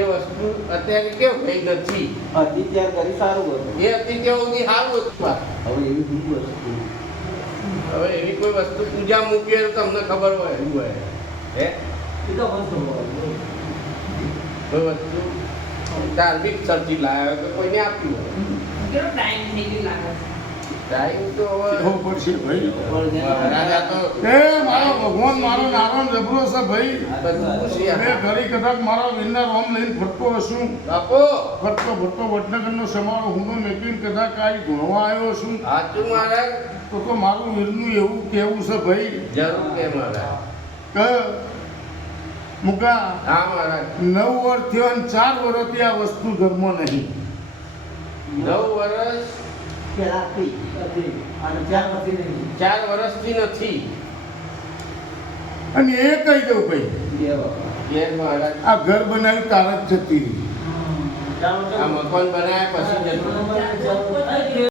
એ વસ્તુ અત્યારે કેવું થઈ નથી હતી કરી સારું હતું એ અત્યારે ત્યાં હાલ હતું હવે એવી શું વસ્તુ હવે એવી કોઈ વસ્તુ પૂજા મૂકીએ તો તમને ખબર હોય શું હોય હે એ તો કોઈ વસ્તુ ધાર્મિક સર્જી લાવ્યો તો કોઈને આપ્યું હોય કેટલો ટાઈમ થઈ ગયો લાગે છે ટાઈમ તો હવે ભાઈ રાજા તો હોમ મારું નારો જબરો છે ભાઈ મેં ઘડી કદાચ મારો વિનર હોમ લઈને ફટતો હશું રાખો ફટતો ફટતો વડનગર નો સમારો હું મેકિન કદાચ કઈ ગણવા આવ્યો છું સાચું મારા તો તો મારું વિરનું એવું કેવું છે ભાઈ જરૂર કે મારે કે મુકા હા મારે નવ વર્ષથી અને ચાર વર્ષ થી આ વસ્તુ ધર્મ નહીં નવ વર્ષ ચાર વર્ષથી નથી घर बनाय मना